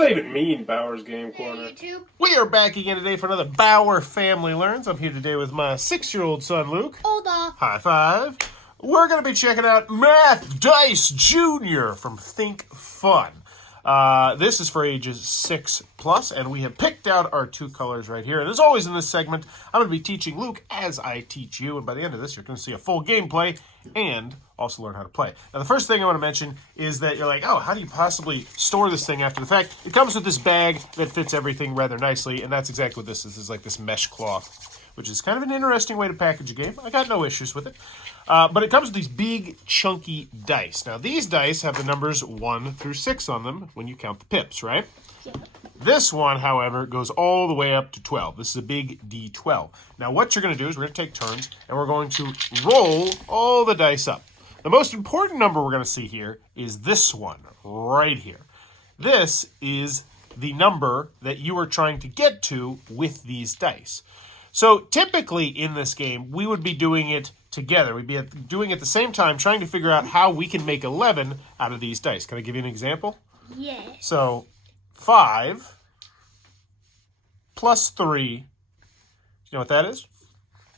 that even mean, Bauer's Game Corner? We are back again today for another Bauer Family Learns. I'm here today with my 6-year-old son, Luke. Older. High five. We're going to be checking out Math Dice Junior from Think Fun. This is for ages 6+, and we have picked out our 2 colors right here. And as always in this segment, I'm going to be teaching Luke as I teach you. And by the end of this, you're going to see a full gameplay and also learn how to play. Now, the first thing I want to mention is that you're like, oh, how do you possibly store this thing after the fact? It comes with this bag that fits everything rather nicely, and that's exactly what this is. This is like this mesh cloth, which is kind of an interesting way to package a game. I got no issues with it. But it comes with these big, chunky dice. Now, these dice have the numbers 1 through 6 on them when you count the pips, right? Yeah. This one, however, goes all the way up to 12. This is a big D12. Now, what you're going to do is we're going to take turns, and we're going to roll all the dice up. The most important number we're going to see here is this one right here. This is the number that you are trying to get to with these dice. So typically in this game, we would be doing it together. We'd be doing it at the same time, trying to figure out how we can make 11 out of these dice. Can I give you an example? Yeah. So 5 plus 3, you know what that is?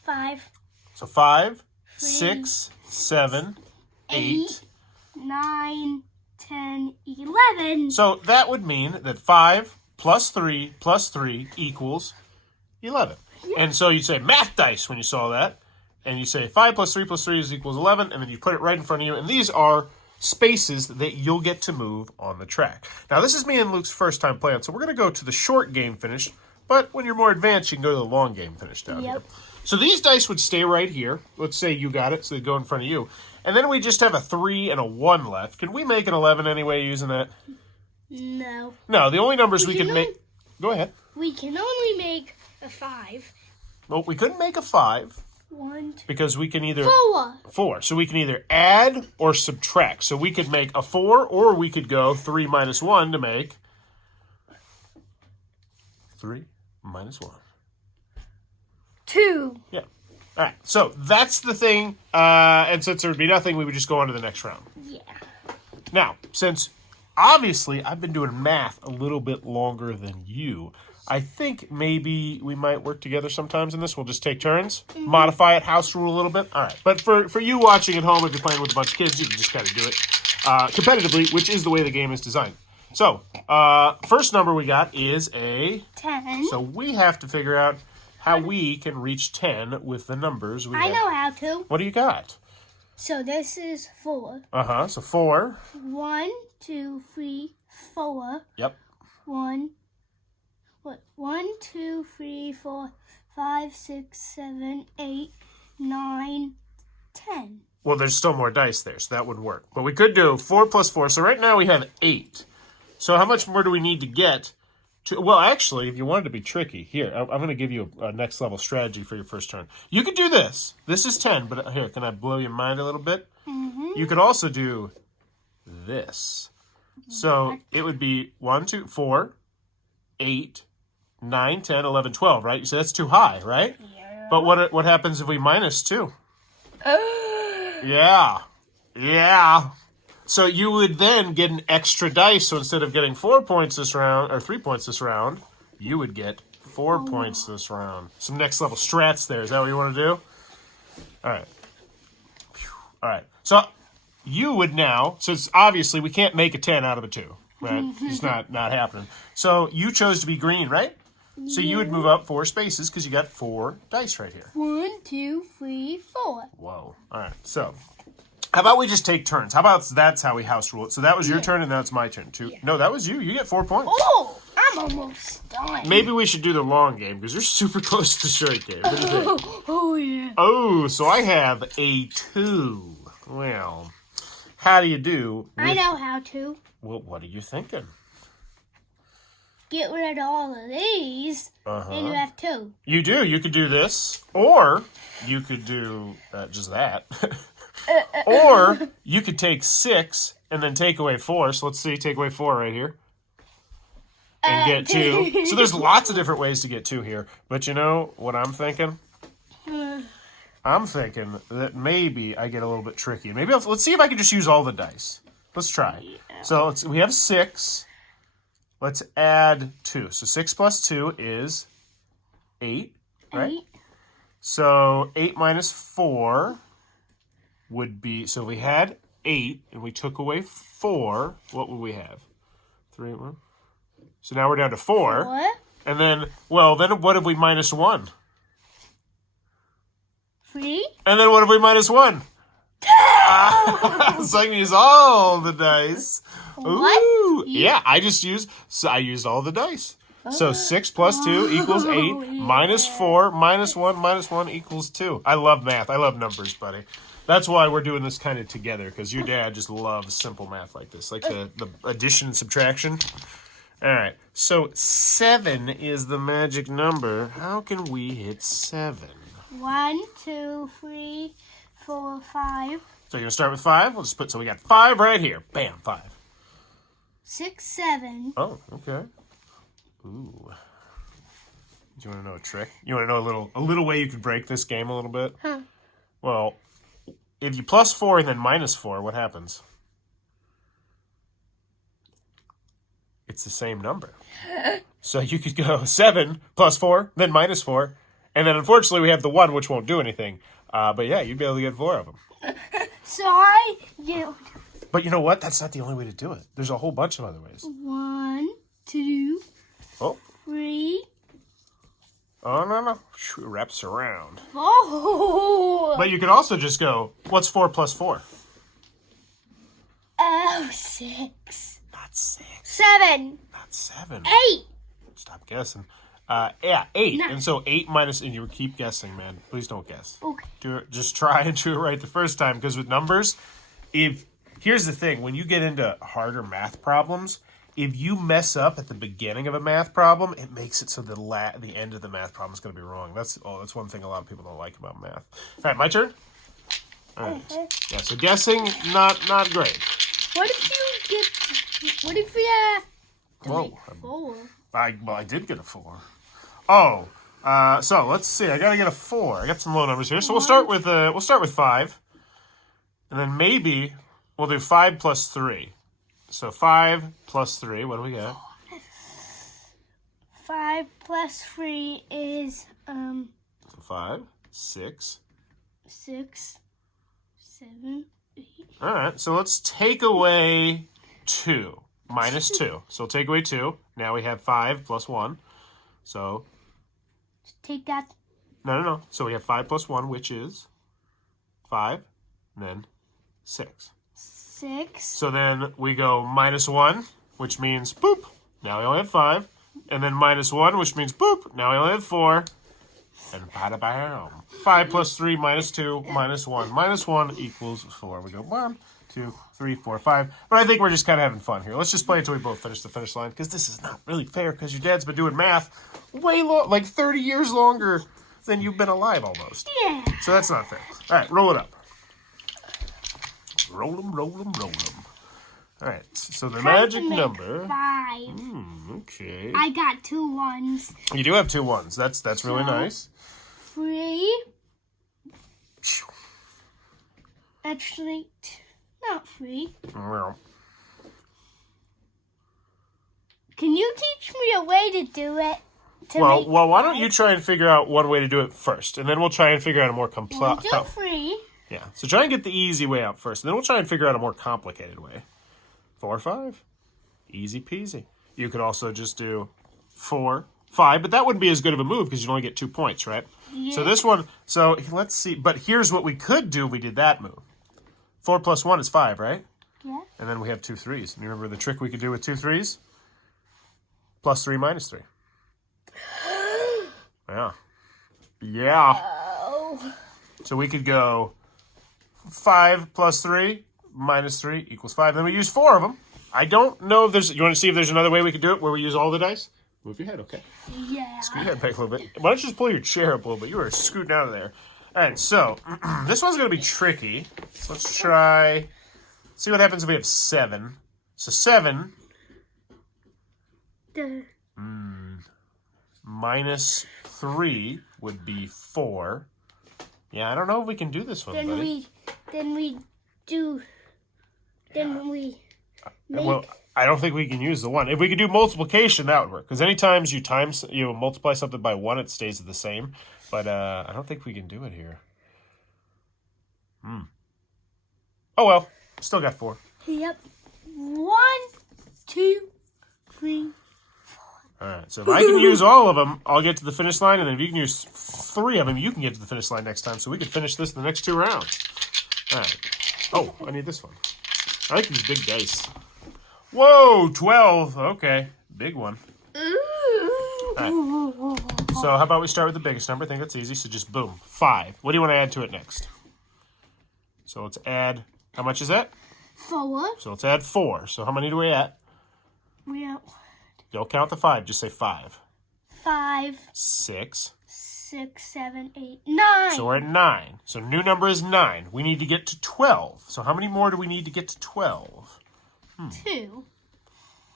5. So 5, 3, 6, 7, 8, 9, 10, 11. So that would mean that 5 plus 3 equals 11. And so you say math dice when you saw that. And you say 5 plus 3 is equals 11. And then you put it right in front of you. And these are spaces that you'll get to move on the track. Now, this is me and Luke's first time playing. So we're going to go to the short game finish. But when you're more advanced, you can go to the long game finish down here. So these dice would stay right here. Let's say you got it, so they go in front of you. And then we just have a 3 and a 1 left. Can we make an 11 anyway using that? No. No, the only numbers we can make... Go ahead. We can only make a 5. Well, we couldn't make a 5. 1, 2, Because we can either... 4. 4. So we can either add or subtract. So we could make a 4, or we could go 3 minus 1 to make... 3 minus 1. 2. Yeah. All right. So that's the thing. And since there would be nothing, we would just go on to the next round. Yeah. Now, since obviously I've been doing math a little bit longer than you, I think maybe we might work together sometimes in this. We'll just take turns, modify it, house rule a little bit. All right. But for you watching at home, if you're playing with a bunch of kids, you can just kind of do it competitively, which is the way the game is designed. So, first number we got is a... 10. So we have to figure out how we can reach 10 with the numbers we have. I know how to. What do you got? So this is 4. Uh-huh. So 4. 1, 2, 3, 4. Yep. 1, 2, 3, 4, 5, 6, 7, 8, 9, 10. Well, there's still more dice there, so that would work. But we could do 4 plus 4. So right now we have 8. So how much more do we need to get to... Well, actually, if you wanted to be tricky, here, I'm going to give you a next level strategy for your first turn. You could do this. This is 10, but here, can I blow your mind a little bit? Mm-hmm. You could also do this. So it would be 1, 2, 4, 8, 9, 10, 11, 12, right? You say that's too high, right? Yeah. But what happens if we minus 2? Yeah. So you would then get an extra dice. So instead of getting 4 points this round, or 3 points this round, you would get 4 points this round. Some next level strats there. Is that what you want to do? All right. So you would now, so it's obviously we can't make a 10 out of a 2, right? It's not happening. So you chose to be green, right? So you would move up 4 spaces because you got 4 dice right here. 1, 2, 3, 4. Whoa. All right. So how about we just take turns? How about that's how we house rule it? So that was your turn and now it's my turn too. Yeah. No, that was you. You get 4 points. Oh, I'm almost done. Maybe we should do the long game because you're super close to the short game. What do you think? Oh, yeah. Oh, so I have a 2. Well, how do you do? I know how to. Well, what are you thinking? Get rid of all of these, and you have 2. You do. You could do this, or you could do just that. Or you could take 6 and then take away 4. So let's see, take away 4 right here. And get 2. So there's lots of different ways to get 2 here. But you know what I'm thinking? I'm thinking that maybe I get a little bit tricky. Maybe let's see if I can just use all the dice. Let's try. Yeah. So we have 6. let's add 2. So 6 plus 2 is 8, right? 8. So 8 minus 4 would be, so if we had 8 and we took away 4, what would we have? 3, 1. So now we're down to 4. What? And then, well, then what if we minus 1? 3. And then what if we minus 1? So I can use all the dice. What? Ooh. Yeah, I used all the dice. So 6 plus 2 equals 8, yeah. minus 4, minus 1 equals 2. I love math. I love numbers, buddy. That's why we're doing this kind of together, because your dad just loves simple math like this, like the addition and subtraction. All right, so 7 is the magic number. How can we hit 7? 1, 2, 3, 4, 5. So you're going to start with 5? We'll just put, so we got 5 right here. Bam, 5. 6, 7. Oh, okay. Ooh. Do you want to know a trick? You want to know a little way you could break this game a little bit? Huh. Well, if you plus 4 and then minus 4, what happens? It's the same number. So you could go 7 plus 4, then minus 4, and then unfortunately we have the 1, which won't do anything. But yeah, you'd be able to get 4 of them. So I get But you know what? That's not the only way to do it. There's a whole bunch of other ways. 1, 2, Oh. 3, Oh, no. It wraps around. 4. But you could also just go, what's 4 plus 4? Oh, 6. Not 6. 7. Not 7. 8. Stop guessing. Yeah, 8. Nine. And so 8 minus, and you keep guessing, man. Please don't guess. Okay. Do it. Just try and do it right the first time, because with numbers, here's the thing, when you get into harder math problems, if you mess up at the beginning of a math problem, it makes it so the end of the math problem is going to be wrong. That's one thing a lot of people don't like about math. All right, my turn. All right. Yeah, so guessing, not great. What if we have to Whoa. make 4? I did get a 4. Oh, so let's see. I gotta get a 4. I got some low numbers here. So we'll start with 5, and then maybe we'll do 5 plus 3. So 5 plus 3. What do we got? 5 plus 3 is So 5, 6. 6, 7, 8. All right. So let's take away 2. Minus 2. So we'll take away 2. Now we have 5 plus 1. So Take that. no. So we have 5 plus 1, which is 5, and then 6. 6. So then we go minus 1, which means boop. Now we only have 5. And then minus 1, which means boop. Now we only have 4. And bada-bam. 5 plus 3 minus 2 minus 1. Minus 1 equals 4. We go 1, 2, 3, 4, 5. But I think we're just kind of having fun here. Let's just play until we both finish the finish line, because this is not really fair, because your dad's been doing math way like 30 years longer than you've been alive almost. Yeah. So that's not fair. All right, roll it up. Roll them. All right, so the magic number. 5. Okay. I got 2 ones. You do have 2 ones. That's really nice. 3. Actually, not 3. Well, Can you teach me a way to do it? Well, why don't you try and figure out one way to do it first, and then we'll try and figure out a more complex. 1, 2, 3. Yeah, so try and get the easy way out first, and then we'll try and figure out a more complicated way. 4, 5, easy peasy. You could also just do 4, 5, but that wouldn't be as good of a move because you'd only get 2 points, right? Yeah. So this one, so let's see. But here's what we could do if we did that move. 4 plus 1 is 5, right? Yeah. And then we have 2 3s. And you remember the trick we could do with 2 3s? Plus 3 minus 3. Yeah. Oh. So we could go 5 plus 3 minus 3 equals 5. Then we use 4 of them. I don't know if there's... You want to see if there's another way we could do it where we use all the dice? Move your head, okay. Yeah. Scoot your head back a little bit. Why don't you just pull your chair up a little bit? You were scooting out of there. All right, so this one's going to be tricky. So let's try... See what happens if we have 7. So 7 minus 3 would be 4. Yeah, I don't know if we can do this one, buddy. Then we make... Well, I don't think we can use the 1. If we could do multiplication, that would work. Because anytime you multiply something by 1, it stays the same. But I don't think we can do it here. Oh, well. Still got 4. Yep. 1, 2, 3, 4. All right. So if I can use all of them, I'll get to the finish line. And then if you can use 3 of them, you can get to the finish line next time. So we can finish this in the next 2 rounds. All right. Oh, I need this one. I like these big dice. Whoa, 12. Okay, big one. All right. So how about we start with the biggest number? I think that's easy. So just boom, 5. What do you want to add to it next? So let's add, how much is that? 4. So let's add 4. So how many do we add? We have Don't count the 5, just say 5. 5, 6. 6, 7, 8, 9. So we're at 9. So new number is 9. We need to get to 12. So how many more do we need to get to 12? 2.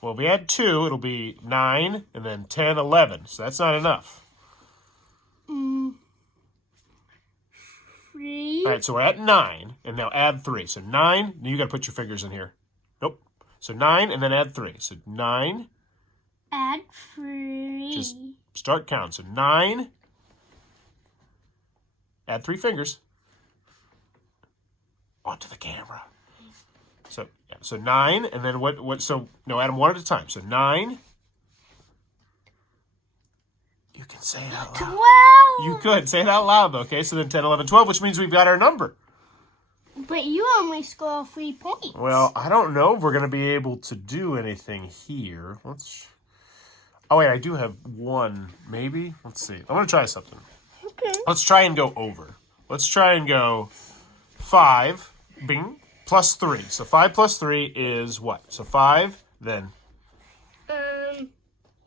Well, if we add 2, it'll be 9, and then 10, 11. So that's not enough. 3. All right, so we're at 9, and now add 3. So 9, you got to put your fingers in here. Nope. So 9, and then add 3. So 9. Add 3. Just start counting. So 9. Add 3 fingers. Onto the camera. So 9, and then what? So no, add them one at a time. So 9. You can say it out loud. 12. You could say it out loud, though. Okay, so then 10, 11, 12, which means we've got our number. But you only score 3 points. Well, I don't know if we're going to be able to do anything here. Oh wait, I do have 1, maybe. Let's see. I'm going to try something. Okay. Let's try and go over. Let's try and go 5. Bing. Plus 3. So 5 plus 3 is what? So 5, then...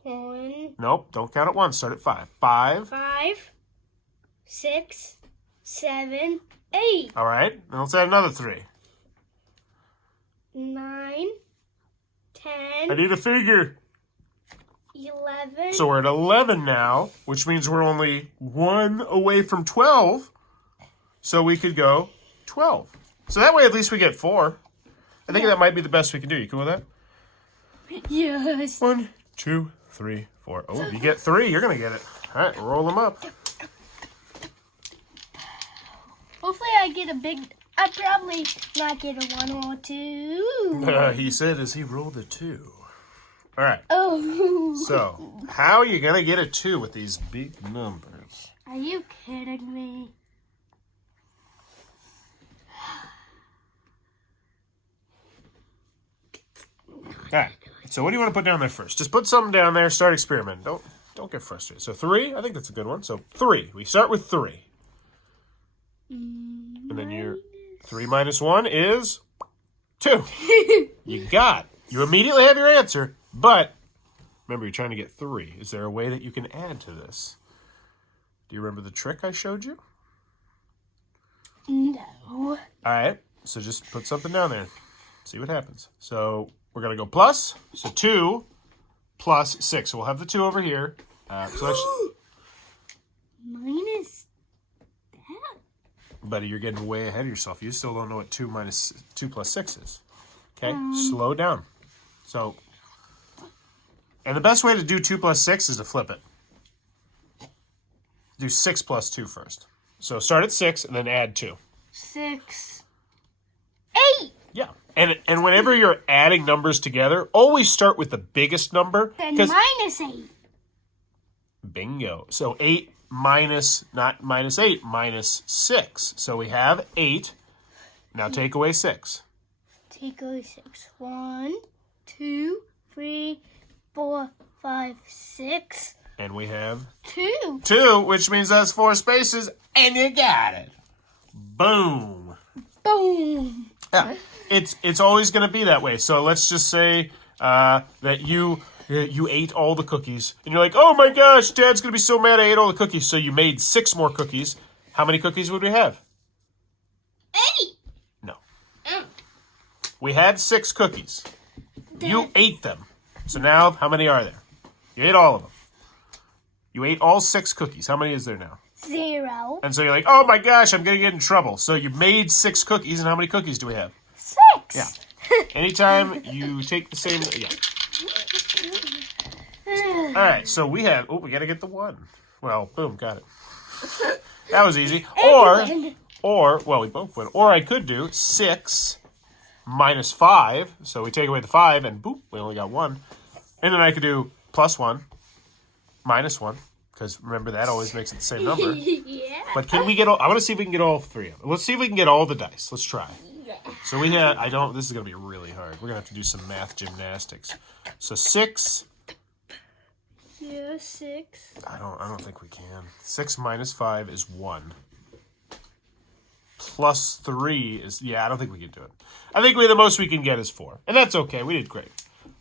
1. Nope, don't count at 1. Start at 5. 5. 5, 6, 7, 8. All right. Now let's add another 3. 9, 10, I need a figure. 11. So we're at 11 now, which means we're only 1 away from 12. So we could go 12. So that way at least we get 4. I think that might be the best we can do. You cool with that? Yes. 1, 2, 3, 4. Oh, if you get 3, you're going to get it. All right, roll them up. Hopefully I get a big... I probably not get a 1 or 2. He said as he rolled a 2. All right. Oh. So, how are you going to get a 2 with these big numbers? Are you kidding me? All right. So what do you want to put down there first? Just put something down there. Start experimenting. Don't get frustrated. So 3, I think that's a good one. So 3. We start with 3. And then your 3 minus 1 is 2. You got it. You immediately have your answer, but remember you're trying to get 3. Is there a way that you can add to this? Do you remember the trick I showed you? No. All right. So just put something down there. See what happens. So we're going to go plus. So 2 plus 6. So we'll have the 2 over here. So that's, Minus that? buddy, you're getting way ahead of yourself. You still don't know what 2 plus 6 is. Okay? Slow down. So, and the best way to do 2 plus 6 is to flip it. Do 6 plus 2 first. So start at 6 and then add 2. 6, 8. Yeah. And whenever you're adding numbers together, always start with the biggest number. Then minus 8. Bingo. So 8 minus, not minus 8, minus 6. So we have 8. Now take away 6. Take away 6. 1, 2, 3, 4, 5, 6. And we have 2. 2, which means that's 4 spaces, and you got it. Boom. Boom. Yeah, it's always going to be that way. So let's just say that you ate all the cookies, and you're like, oh my gosh, Dad's going to be so mad I ate all the cookies. So you made 6 more cookies. How many cookies would we have? 8. No. Oh. We had 6 cookies. You ate them. So now, how many are there? You ate all of them. You ate all 6 cookies. How many is there now? 0. And so you're like, oh my gosh, I'm going to get in trouble. So you made 6 cookies, and how many cookies do we have? 6. Yeah. Anytime you take the same... Yeah. All right, so we have... Oh, we got to get the 1. Well, boom, got it. That was easy. Or, well, we both win. Or I could do 6 minus 5. So we take away the 5, and boop, we only got 1. And then I could do plus 1, minus 1. Because remember, that always makes it the same number. Yeah. But can we get all... I want to see if we can get all 3 of them. Let's see if we can get all the dice. Let's try. Yeah. So we had... I don't... This is going to be really hard. We're going to have to do some math gymnastics. So 6... Yeah, 6. I don't think we can. 6 minus 5 is 1. Plus 3 is... Yeah, I don't think we can do it. I think the most we can get is 4. And that's okay. We did great.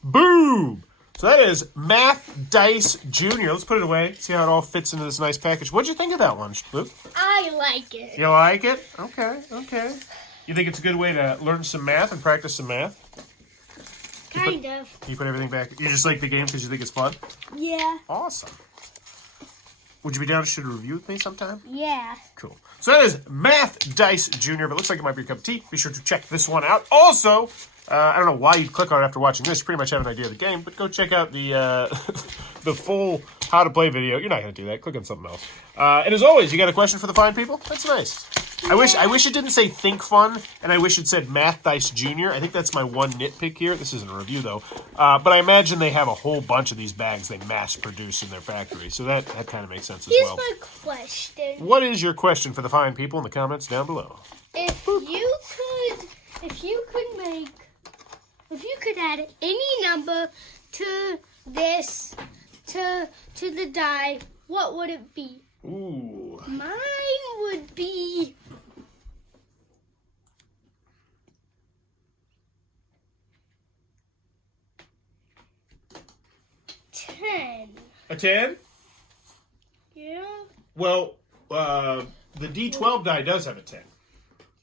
Boom! So that is Math Dice Junior. Let's put it away. See how it all fits into this nice package. What'd you think of that one, Luke? I like it. You like it? Okay, okay. You think it's a good way to learn some math and practice some math? Kind of. You put everything back. You just like the game because you think it's fun? Yeah. Awesome. Would you be down to shoot a review with me sometime? Yeah. Cool. So that is Math Dice Junior, but it looks like it might be a cup of tea. Be sure to check this one out. Also, I don't know why you'd click on it after watching this. You pretty much have an idea of the game, but go check out the the full how to play video. You're not going to do that. Click on something else. And as always, you got a question for the fine people? That's nice. I wish it didn't say Think Fun, and I wish it said Math Dice Junior. I think that's my one nitpick here. This isn't a review, though. But I imagine they have a whole bunch of these bags they mass produce in their factory. So that kind of makes sense as well. Here's my question. What is your question for the fine people in the comments down below? If you could add any number to this, to the die, what would it be? Ooh. Mine would be 10. A 10? Yeah. Well, the D12 die does have a 10.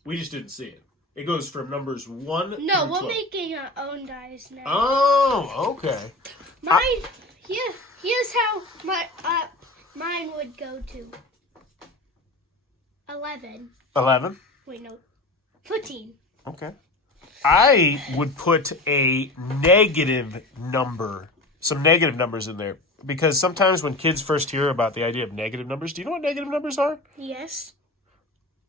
We just didn't see it. It goes from numbers 1 No, through we're 12. making our own dice now. Oh, okay. Mine. Here's how mine would go to 11. 11? Wait, no, 14. Okay. I would put a negative number, some negative numbers in there. Because sometimes when kids first hear about the idea of negative numbers, do you know what negative numbers are? Yes.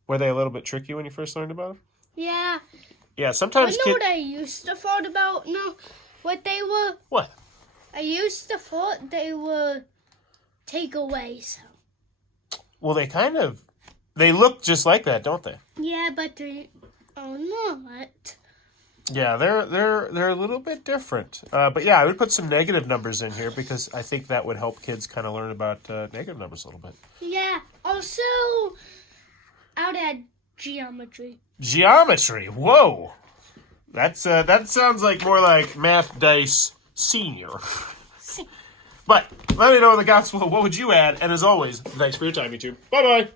Were they a little bit tricky when you first learned about them? Yeah. Yeah, sometimes You know what I used to thought about? No, what they were? What? I used to thought they were take away. So. Well, they look just like that, don't they? Yeah, but they are not. Yeah, they're a little bit different. But yeah, I would put some negative numbers in here because I think that would help kids kind of learn about negative numbers a little bit. Yeah. Also, I would add geometry. Geometry. Whoa. That sounds like more like Math Dice Senior. But let me know in the comments below, what would you add? And as always, thanks for your time, YouTube. Bye-bye.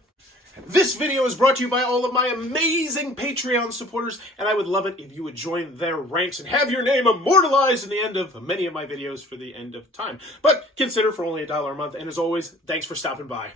This video is brought to you by all of my amazing Patreon supporters, and I would love it if you would join their ranks and have your name immortalized in the end of many of my videos for the end of time. But consider for only $1 a month, and as always, thanks for stopping by.